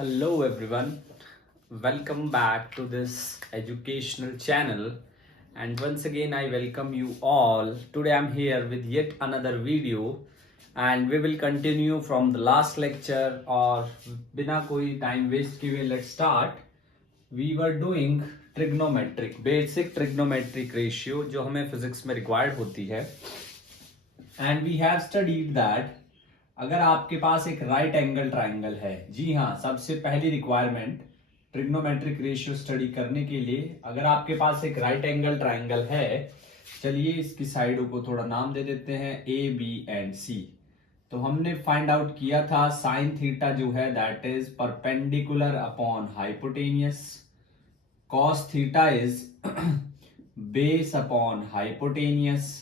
Hello everyone, welcome back to this educational channel, and once again I welcome you all. Today I'm here with yet another video and we will continue from the last lecture or बिना कोई time waste किए let's start. We were doing trigonometric, basic trigonometric ratio जो हमें physics में required होती है, and we have studied that अगर आपके पास एक राइट एंगल ट्राइंगल है, जी हाँ, सबसे पहली रिक्वायरमेंट ट्रिग्नोमेट्रिक रेशियो स्टडी करने के लिए अगर आपके पास एक राइट एंगल ट्राइंगल है, चलिए इसकी साइडों को थोड़ा नाम दे देते हैं ए बी एंड सी। तो हमने फाइंड आउट किया था साइन थीटा जो है that is perpendicular upon hypotenuse, cos theta is base upon hypotenuse,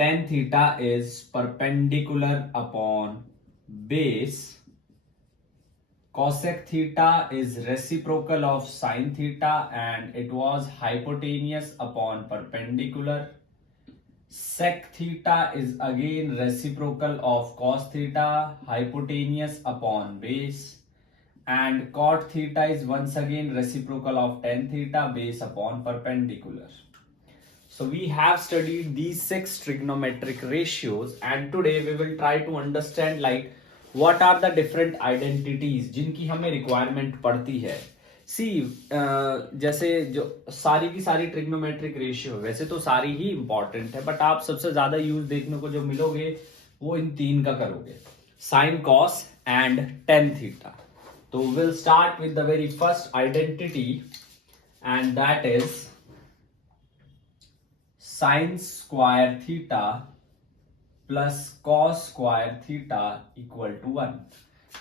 tan theta is perpendicular upon base, cosec theta is reciprocal of sin theta and it was hypotenuse upon perpendicular, sec theta is again reciprocal of cos theta, hypotenuse upon base, and cot theta is once again reciprocal of tan theta, base upon perpendicular. So we have studied these 6 trigonometric ratios and today we will try to understand like what are the different identities जिनकी हमें requirement पड़ती है। See, जैसे जो सारी की सारी trigonometric ratio वैसे तो सारी ही इंपॉर्टेंट है, बट आप सबसे ज्यादा यूज देखने को जो मिलोगे वो इन तीन का करोगे, sine cos and tan theta. तो will start with the very first identity and that is sine square theta plus cos square theta equal to 1।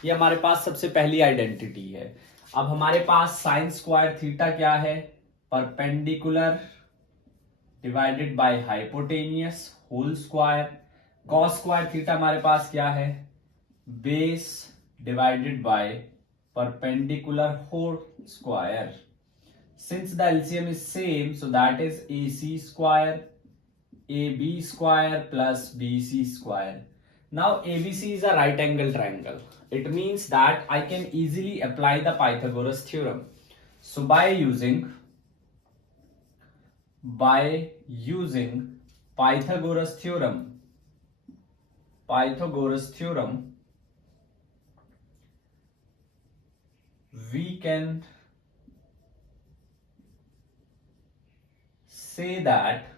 ये हमारे पास सबसे पहली आइडेंटिटी है। अब हमारे पास साइन स्क्वायर थीटा क्या है, perpendicular divided by hypotenuse whole square, cos square theta हमारे पास क्या है, base divided by perpendicular whole square. Since the LCM is same, so that is AC square, AB square plus BC square. Now ABC is a right angle triangle. It means that I can easily apply the Pythagoras theorem. So by using Pythagoras theorem, we can say that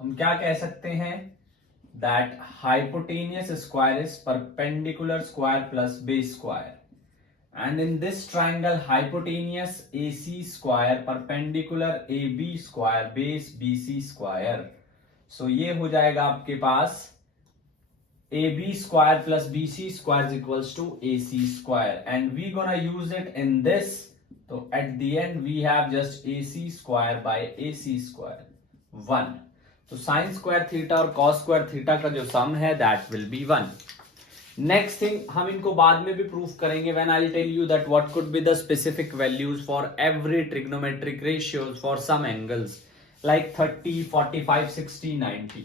हम क्या कह सकते हैं, that hypotenuse square is perpendicular square plus base square, and in this triangle hypotenuse AC square perpendicular AB square base BC square. So ये हो जाएगा आपके पास AB square plus BC square is equals to AC square, and we gonna use it in this. तो at the end we have just AC square by AC square 1. तो sine square theta और cos square theta का जो sum है that will be 1. Next thing, हम इनको बाद में भी प्रूफ करेंगे when I will tell you that what could be the specific values for every trigonometric ratios for some angles like 30, 45, 60, 90.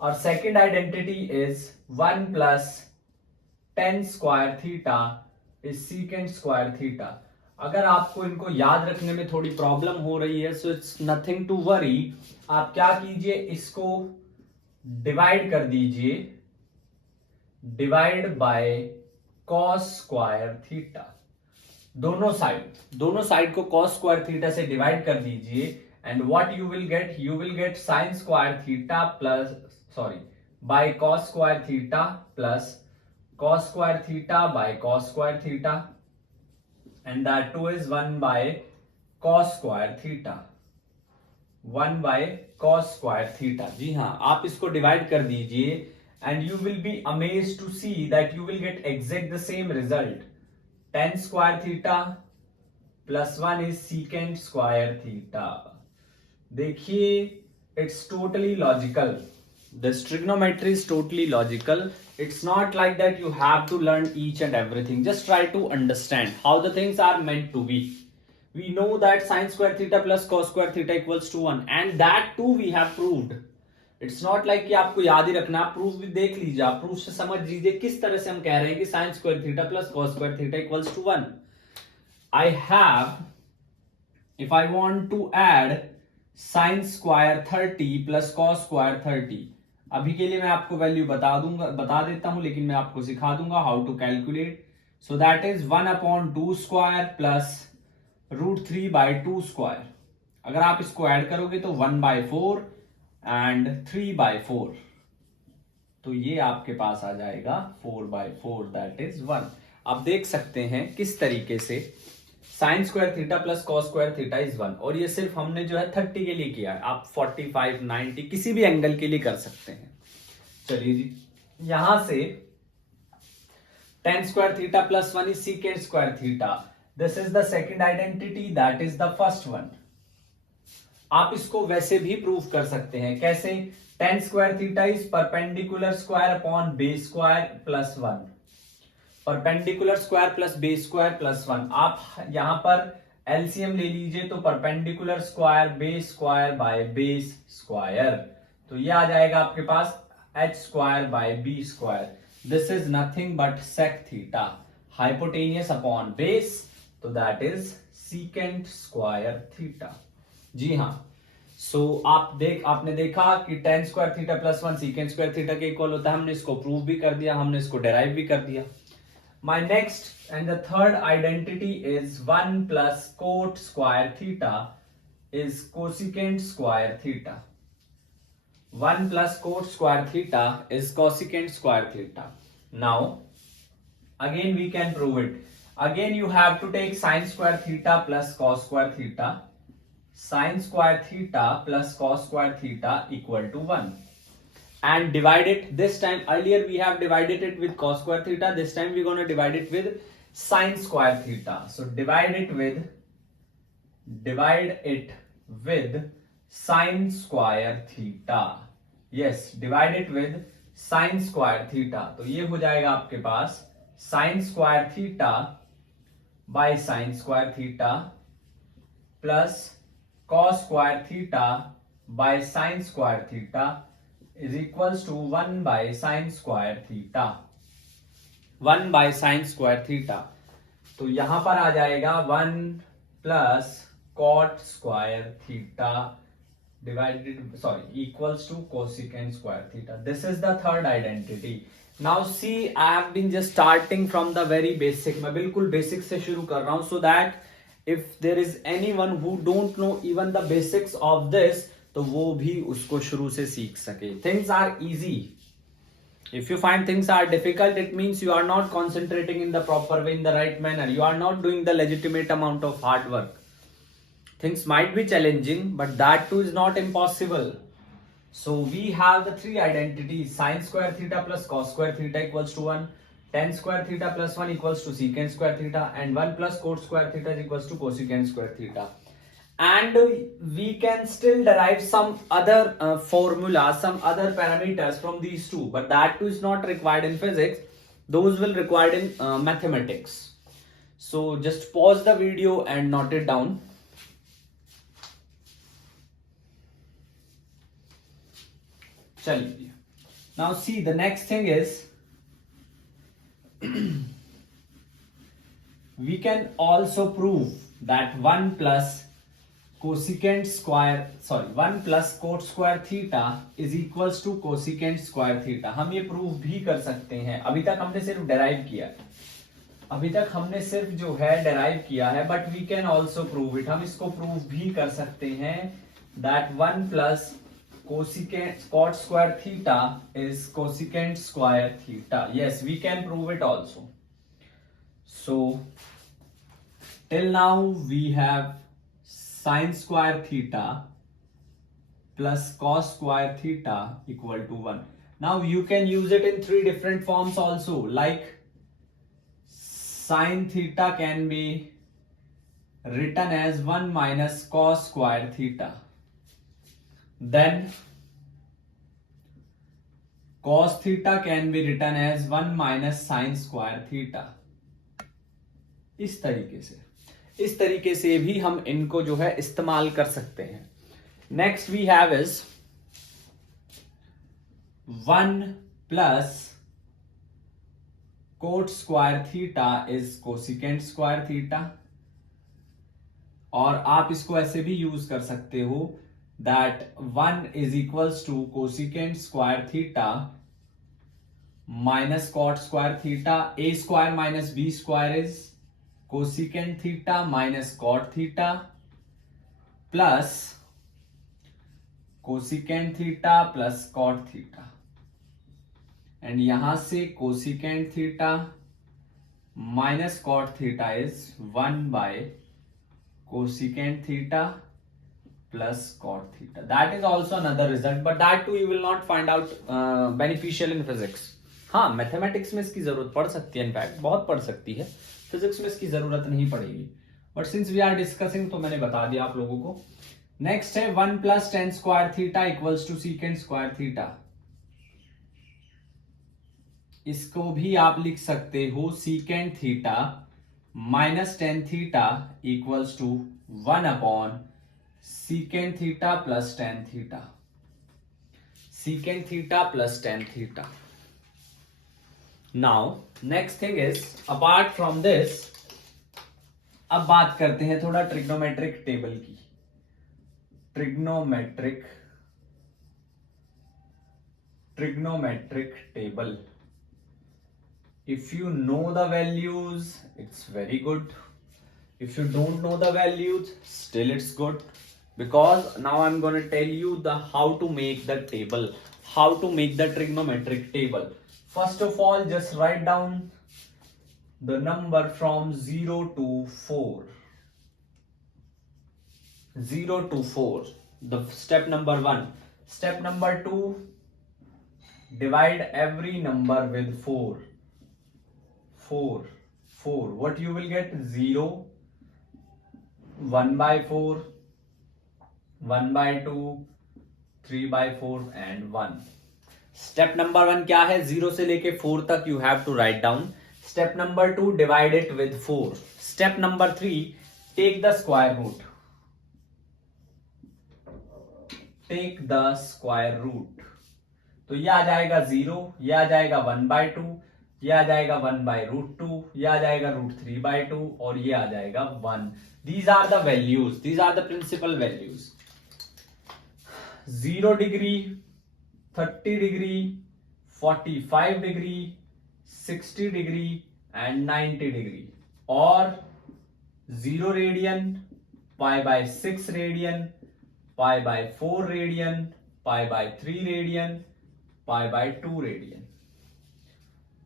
और second identity is 1 plus tan square theta is secant square theta. अगर आपको इनको याद रखने में थोड़ी problem हो रही है, so it's nothing to worry. आप क्या कीजिए, इसको डिवाइड कर दीजिए, divide by cos square theta. दोनों साइड को कॉस स्क्वायर थीटा से डिवाइड कर दीजिए and what you will get sine square theta plus by cos square theta plus cos square theta by cos square theta, and that too is 1 by cos square theta, 1 by cos square theta. जी हाँ, आप इसको divide कर दीजिए and you will be amazed to see that you will get exact the same result. Tan square theta plus 1 is secant square theta. देखिए, it's totally logical. This trigonometry is totally logical. It's not like that you have to learn each and everything. Just try to understand how the things are meant to be. We know that sin square theta plus cos square theta equals to 1, and that too we have proved. It's not like कि आपको याद ही रखना, आप proof भी देख लीजिए, आप proof से समझ लीजिए किस तरह से हम कह रहे हैं कि sine square theta plus cos square theta equals to 1. I have, if I want to add sin square 30 plus cos square 30, अभी के लिए मैं आपको वैल्यू बता देता हूं, लेकिन मैं आपको सिखा दूंगा how to calculate. So that is 1/2 square plus √3/2 square. अगर आप इसको ऐड करोगे तो 1/4 एंड 3/4, तो ये आपके पास आ जाएगा 4/4, दैट इज 1. आप देख सकते हैं किस तरीके से sign square theta plus cos square theta is 1, और ये सिर्फ हमने जो है 30 के लिए किया है. आप 45, 90 किसी भी एंगल के लिए कर सकते हैं. चलिए जी, यहां से tan square theta plus 1 is secant square theta. This is the second identity, that is the first one. आप इसको वैसे भी प्रूव कर सकते हैं. कैसे? tan square theta is perpendicular square upon base square plus 1. Perpendicular square plus base square plus 1. आप यहां पर एलसीएम ले लीजिए तो perpendicular square base square by base square, तो ये आ जाएगा आपके पास h square by b square. This is nothing but sec theta, hypotenuse upon base, तो that is secant square theta. जी हाँ. सो आपने देखा कि tan square theta plus 1 secant square theta के इक्वल होता है. हमने इसको प्रूव भी कर दिया, हमने इसको डेराइव भी कर दिया. My next and the third identity is 1 plus cot square theta is cosecant square theta. 1 plus cot square theta is cosecant square theta. Now, again we can prove it. Again you have to take sin square theta plus cos square theta. Sin square theta plus cos square theta equal to 1. And divide it. This time, earlier we have divided it with cos square theta. This time we're going to divide it with sin square theta. So divide it with sin square theta. Yes, divide it with sin square theta. तो ये हो जाएगा आपके पास sin square theta by sin square theta plus cos square theta by sin square theta is equals to 1 by sin square theta. 1 by sin square theta. तो यहां पर आ जाएगा 1 plus cot square theta equals to cosecant square theta. This is the third identity. Now see, I have been just starting from the very basic. मैं बिल्कुल basic से शुरू कर रहा हूं, so that if there is anyone who don't know even the basics of this, तो वो भी उसको शुरू से सीख सके. Things are easy. If you find things are difficult, it means you are not concentrating in the proper way, in the right manner. You are not doing the legitimate amount of hard work. Things might be challenging, but that too is not impossible. So we have the three identities. Sine square theta plus cos square theta equals to 1. tan square theta plus 1 equals to secant square theta, and 1 plus cot square theta equals to cosecant square theta. And we can still derive some other formulas, some other parameters from these two, but that too is not required in physics. Those will required in mathematics. So just pause the video and note it down. Chaliye. Now see, the next thing is we can also prove that 1 plus cosecant square 1 plus cot square theta is equals to cosecant square theta. हम ये prove भी कर सकते हैं. अभी तक हमने सिर्फ डेराइव किया है, but we can also prove it. हम इसको प्रूव भी कर सकते हैं that 1 plus cot square theta is cosecant square theta. Yes, we can prove it also. So till now we have sin square theta plus cos square theta equal to 1. Now you can use it in three different forms also, like sin theta can be written as 1 minus cos square theta. Then cos theta can be written as 1 minus sin square theta. इस तरीके से भी हम इनको जो है इस्तेमाल कर सकते हैं. Next we have is 1 plus cot square theta is cosecant square theta, और आप इसको ऐसे भी यूज कर सकते हो that 1 is equals to cosecant square theta minus cot square theta, A square minus B square is cosecant theta minus cot theta plus cosecant theta plus cot theta, and यहां से cosecant theta minus cot theta is 1 by cosecant theta plus cot theta. That is also another result, but that too you will not find out beneficial in physics. हाँ, mathematics में इसकी जरूरत पड़ सकती है, in fact बहुत पड़ सकती है, फिजिक्स में इसकी जरूरत नहीं पड़ेगी, but since we are discussing तो मैंने बता दिया आप लोगों को. नेक्स्ट है 1 plus tan square theta equals to secant square theta. इसको भी आप लिख सकते हो secant theta minus tan theta equals to 1 upon secant theta plus tan theta. Secant theta plus tan theta. Now next thing is apart from this, अब बात करते हैं थोड़ा ट्रिग्नोमेट्रिक टेबल की. Trigonometric table. If you know the values, it's very good. If you don't know the values, still it's good. Because now I'm going to tell you the how to make the table, how to make the trigonometric table. First of all, just write down the number from 0 to 4. 0 to 4. The step number 1. Step number 2, divide every number with 4. 4. What you will get? 0, 1 by 4, 1 by 2, 3 by 4 and 1. Step number 1 क्या है? 0 से लेके 4 तक you have to write down. Step number 2, divide it with 4. Step number 3, take the square root. Take the square root. तो ये आ जाएगा 0, ये आ जाएगा 1 by 2, ये आ जाएगा 1 by √2, ये आ जाएगा √3 by 2 और ये आ जाएगा 1. These are the values. These are the principal values. 0 degree, 30 degree, 45 degree, 60 degree and 90 degree, or 0 radian, pi by 6 radian, pi by 4 radian, pi by 3 radian, pi by 2 radian.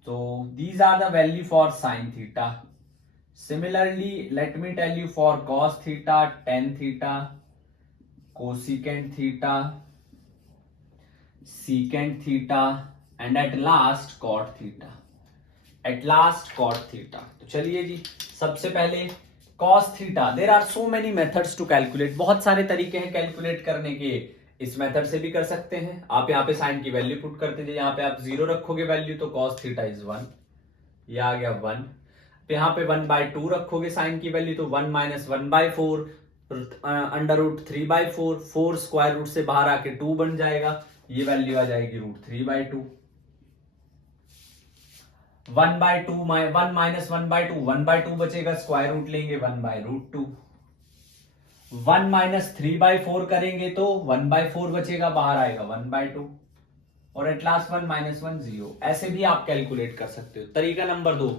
So these are the value for sin theta. Similarly, let me tell you for cos theta, tan theta, cosecant theta, secant theta and at last cot theta. At last cot theta. तो चलिए जी, सबसे पहले cos theta. There are so many methods to calculate. बहुत सारे तरीके हैं calculate करने के. इस मेथड से भी कर सकते हैं. आप यहाँ पे साइन की वैल्यू पुट करते थे, यहाँ पे आप 0 रखोगे वैल्यू तो cos theta is 1. ये आ गया 1. यहाँ पे 1 by 2 रखोगे साइन की वैल्यू तो 1 minus 1 by 4 under root 3 by 4. 4 square root से बाहर आके 2 बन जाएगा, ये वैल्यू आ जाएगी √3 by 2. 1 by 2 1 minus 1 by 2, 1 by 2 बचेगा, स्क्वायर रूट लेंगे 1 by √2. 1 minus 3 by 4 करेंगे तो 1 by 4 बचेगा, बाहर आएगा 1 by 2 और एट लास्ट 1 minus 1 0. ऐसे भी आप कैलकुलेट कर सकते हो. तरीका नंबर 2,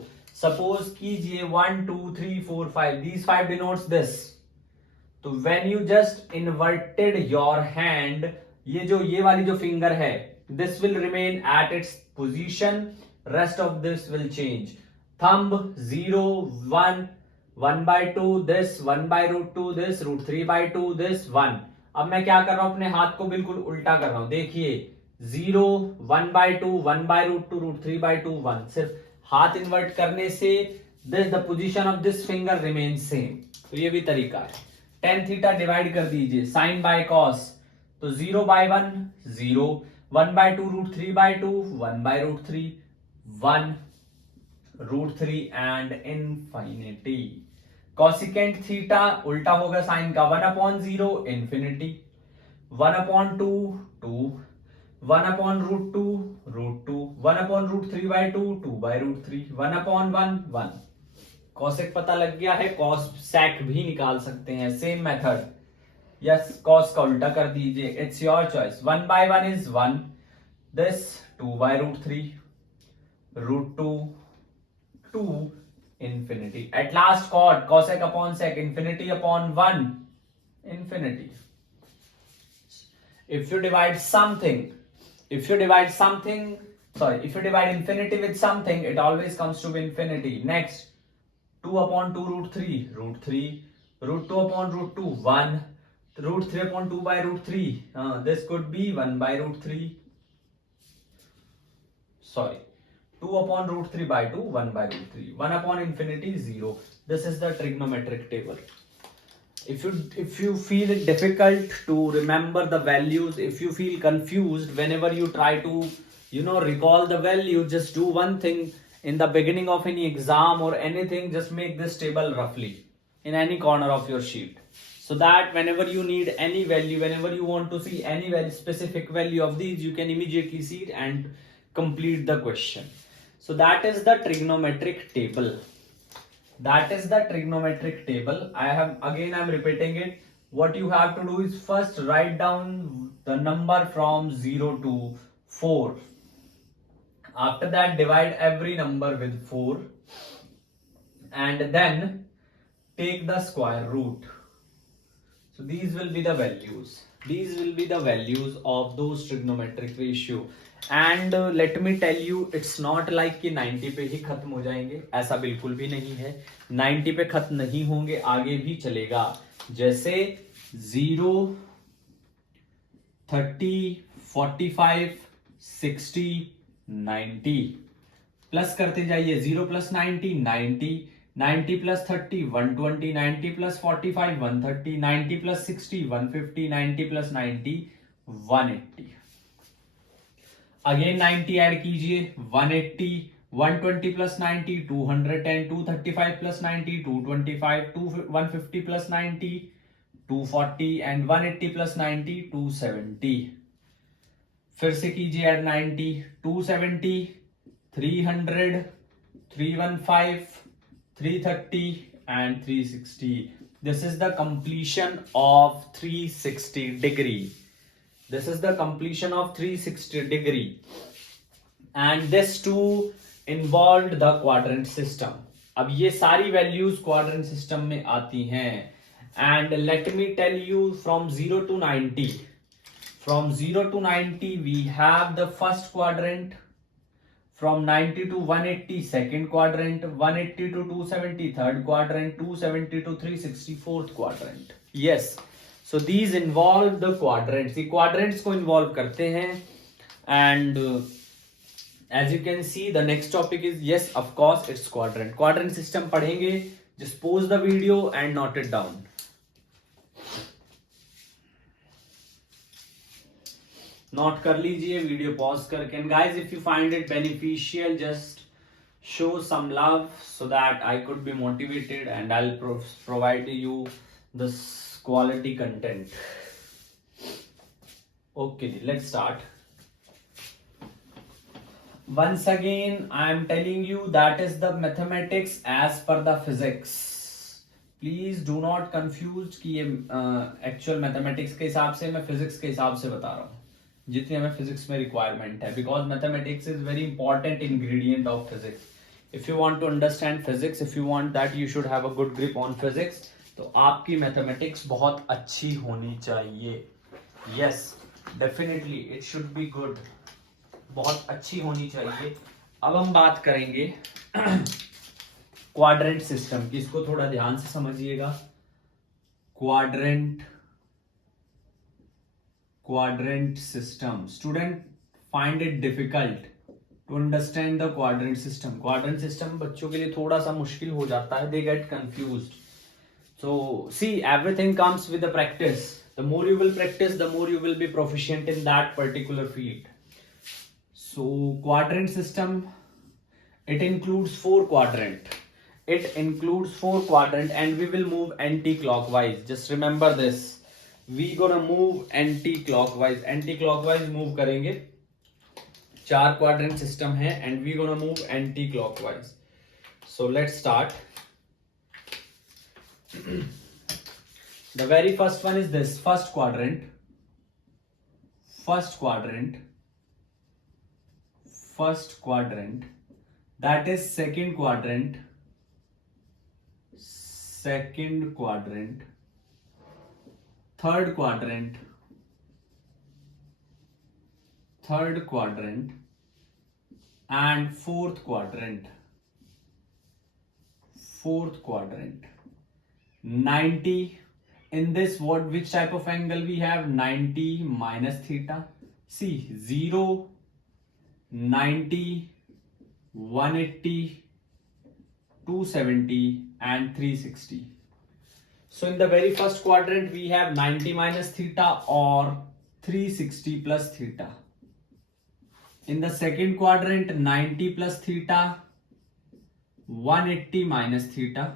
सपोज कीजिए 1 2 3 4 5, these 5 denotes this. तो when you just inverted your hand, ये वाली जो फिंगर है, this will remain at its position, rest of this will change. Thumb 0 1 1 by 2 this, 1 by √2 this, √3 by 2 this, 1. अब मैं क्या कर रहा हूं, अपने हाथ को बिल्कुल उल्टा कर रहा हूं. देखिए 0 1 by 2 1 by √2 √3 by 2 1. सिर्फ हाथ इन्वर्ट करने से this the position of this finger remains same. तो ये भी तरीका है. tan थीटा डिवाइड कर दीजिए sin by cos, तो 0 by 1 0, 1 by 2 √3 by 2, 1 by √3 1, √3 and infinity. cosecant theta उल्टा होगा साइन का, 1/0 infinity, 1/2 2, 1 upon root 2, root 2, 1 upon root 3 by 2, 2 by root 3, 1 upon 1, 1. Cosec पता लग गया है, कॉस सेक भी निकाल सकते हैं, सेम मेथड. यस, कॉस का उल्टा कर दीजिए, it's your choice. 1 by 1 is 1, this 2 by root 3, root 2, 2, infinity. At last cot, cosec upon sec, infinity upon 1, infinity. If you divide infinity with something, it always comes to infinity. Next, 2 upon 2 root 3, root 3, root 2 upon root 2, 1, root 3 upon 2 by root 3, this could be 1 by root 3, sorry, 2 upon root 3 by 2, 1 by root 3, 1 upon infinity, 0. This is the trigonometric table. If you feel it difficult to remember the values, if you feel confused whenever you try to recall the value, just do one thing. In the beginning of any exam or anything, just make this table roughly in any corner of your sheet, so that whenever you need any value, whenever you want to see any very specific value of these, you can immediately see it and complete the question. So that is the trigonometric table. I'm repeating it. What you have to do is first write down the number from 0 to 4. After that, divide every number with 4 and then take the square root. So these will be the values. Of those trigonometric ratio. And let me tell you, it's not like कि 90 पे ही खत्म हो जाएंगे, ऐसा बिल्कुल भी नहीं है. 90 पे खत्म नहीं होंगे, आगे भी चलेगा. जैसे 0, 30, 45, 60, 90 प्लस करते जाइए. 0 plus 90, 90, 90 plus 30, 120, 90 plus 45, 130, 90 plus 60, 150, 90 plus 90, 180. Again 90 add कीजिए, 180, 120 plus 90, 210, 235 plus 90, 225, 150 plus 90, 240 and 180 plus 90, 270. फिर से कीजिए add 90, 270, 300, 315, 330 and 360. This is the completion of 360 degree. And this too involved the quadrant system. अब ये सारी values quadrant system में आती हैं. And let me tell you, from 0 to 90 we have the first quadrant. From 90 to 180 second quadrant, 180 to 270 third quadrant, 270 to 360 fourth quadrant. Yes. So these involve the quadrants. The quadrants को involve करते हैं. And as you can see, the next topic is, yes, of course, it's quadrant. Quadrant system पढ़ेंगे. Just pause the video and note it down. Note कर लीजिए video pause करके. And guys, if you find it beneficial, just show some love so that I could be motivated and I'll provide you this quality content. Okay, let's start. Once again, I am telling you that is the mathematics as per the physics. Please do not confuse कि ये actual mathematics के हिसाब से, मैं physics के हिसाब से बता रहा हूँ जितनी हमें physics में requirement है. Because mathematics is very important ingredient of physics. If you want to understand physics, if you want that you should have a good grip on physics, तो आपकी मैथमेटिक्स बहुत अच्छी होनी चाहिए. Yes, definitely it should be good, बहुत अच्छी होनी चाहिए. अब हम बात करेंगे क्वाड्रेंट सिस्टम की. इसको थोड़ा ध्यान से समझिएगा. Quadrant system. Student find it difficult to understand the quadrant system. Quadrant system बच्चों के लिए थोड़ा सा मुश्किल हो जाता है. They get confused. So see, everything comes with the practice. The more you will practice, the more you will be proficient in that particular field. So quadrant system, it includes 4 quadrant. And we will move anti-clockwise. Just remember this. We gonna move anti-clockwise. Anti-clockwise move करेंगे. चार quadrant system है and we gonna move anti clockwise. So let's start. The very first one is this first quadrant, that is second quadrant, third quadrant, and fourth quadrant. 90. In this, which type of angle we have? 90 minus theta. See, 0, 90, 180, 270 and 360. So in the very first quadrant we have 90 minus theta or 360 plus theta. In the second quadrant 90 plus theta, 180 minus theta.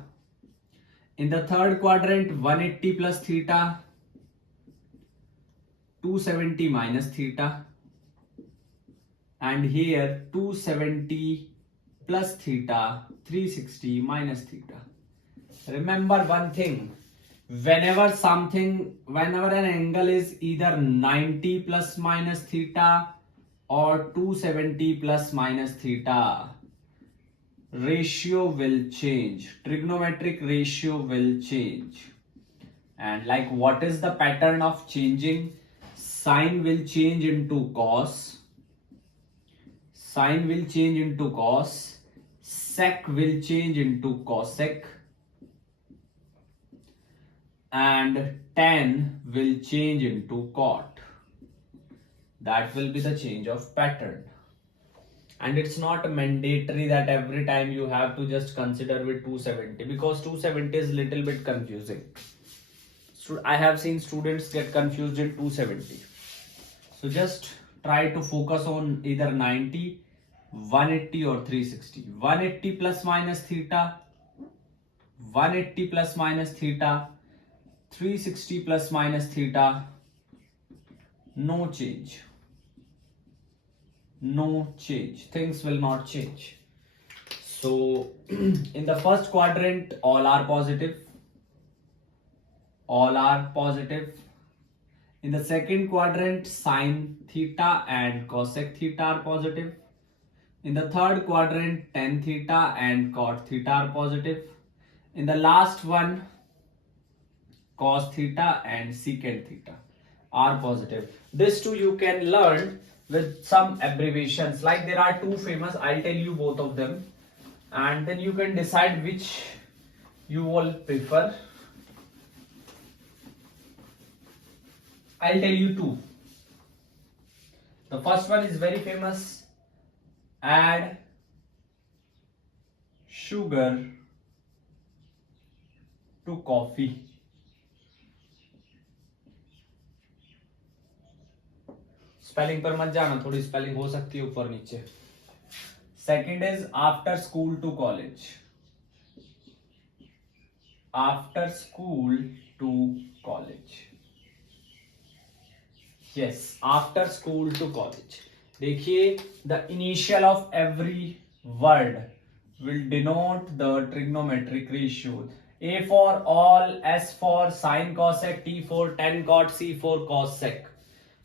In the third quadrant 180 plus theta, 270 minus theta, and here 270 plus theta, 360 minus theta. Remember one thing, whenever an angle is either 90 plus minus theta or 270 plus minus theta, ratio will change, trigonometric ratio will change. And like, what is the pattern of changing? Sine will change into cos, sec will change into cosec, and tan will change into cot. That will be the change of pattern. And it's not mandatory that every time you have to just consider with 270, because 270 is little bit confusing. I have seen students get confused in 270. So just try to focus on either 90, 180 or 360. 180 plus minus theta, 180 plus minus theta, 360 plus minus theta, no change. Things will not change. So in the first quadrant all are positive. In the second quadrant sine theta and cosec theta are positive. In the third quadrant tan theta and cot theta are positive. In the last one cos theta and secant theta are positive. This too you can learn with some abbreviations, like there are two famous. I'll tell you both of them and then you can decide which you will prefer. I'll tell you two. The first one is very famous: add sugar to coffee. Spelling पर मत जाना, थोड़ी spelling हो सकती है ऊपर नीचे. Second is after school to college. Yes, after school to college. देखिए, the initial of every word will denote the trigonometric ratio. A for all, S for sin cosec, T for tan cot, C for cosec.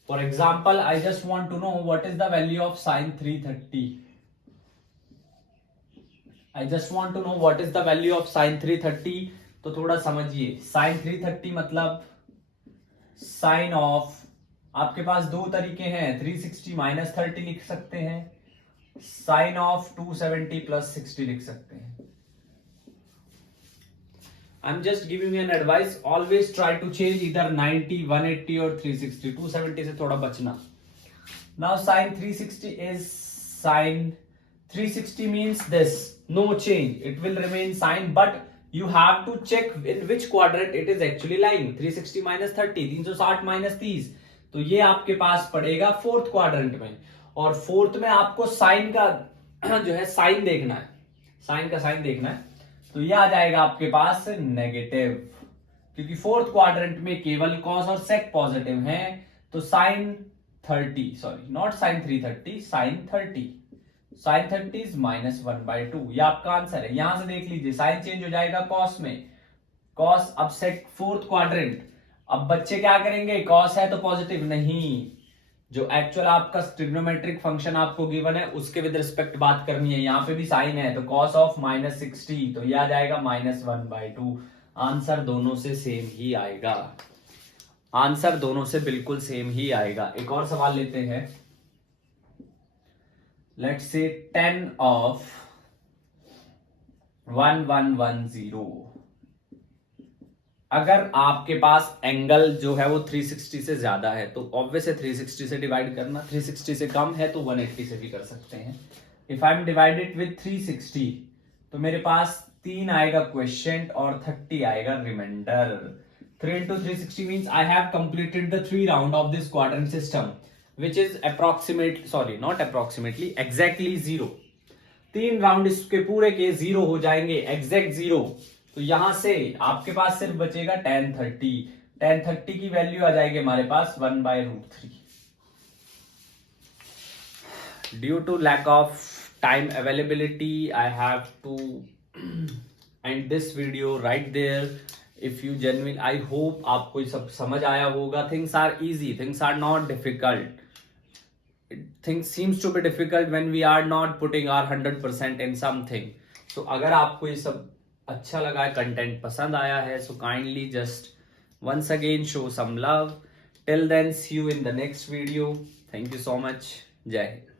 For example, I just want to know what is the value of sin 330. तो थोड़ा समझिए. sin 330 मतलब sin of, आपके पास दो तरीके हैं, 360 minus 30 लिख सकते हैं, sin of 270 plus 60 लिख सकते हैं. I'm just giving you an advice. Always try to change either 90, 180 or 360. 270 से थोड़ा बचना. Now sin 360 is sin 360 means this, no change. It will remain sin, but you have to check in which quadrant it is actually lying. 360 minus 30, 360 minus 30. तो ये आपके पास पड़ेगा fourth quadrant में. और fourth में आपको साइन का जो है साइन देखना है, साइन का साइन देखना है. तो ये आ जाएगा आपके पास नेगेटिव, क्योंकि फोर्थ क्वाड्रेंट में केवल कॉस और सेक पॉजिटिव हैं. तो sine 30, sorry not sine 330, sine 30, sine 30 is -1/2, ये आपका आंसर है। यहां से देख लीजिए साइन चेंज हो जाएगा कॉस में, कॉस अब सेट फोर्थ क्वाड्रेंट। अब बच्चे क्या करेंगे, कॉस है तो पॉजिटिव नहीं, जो एक्चुअल आपका ट्रिग्नोमेट्रिक फंक्शन आपको गिवन है उसके विद रिस्पेक्ट बात करनी है। यहां पे भी साइन है तो कॉस ऑफ -60, तो ये आ जाएगा -1/2। आंसर दोनों से सेम ही आएगा, आंसर दोनों से बिल्कुल सेम ही आएगा। एक और सवाल लेते हैं। लेट्स से 10 ऑफ 1110, अगर आपके पास एंगल जो है वो 360 से ज्यादा है तो ऑब्वियस है 360 से डिवाइड करना, 360 से कम है तो 180 से भी कर सकते हैं। If I am divided with 360 तो मेरे पास 3 आएगा क्वेश्चन और 30 आएगा reminder. 3 into 360 means I have completed the 3 round of this quadrant system, which is exactly 0। 3 round इसके पूरे के 0 हो जाएंगे, एग्जैक्ट 0। तो यहां से आपके पास सिर्फ बचेगा tan 30, tan 30 की वैल्यू आ जाएगी हमारे पास 1/√3। Due to lack of time availability I have to end this video right there. If you genuine, I hope आपको ये सब समझ आया होगा। Things are easy, things are not difficult. Things seems to be difficult when we are not putting our 100% in something. तो अगर आपको ये सब अच्छा लगा है, कंटेंट पसंद आया है, so kindly just once again show some love. Till then see you in the next video. Thank you so much. जय हिंद।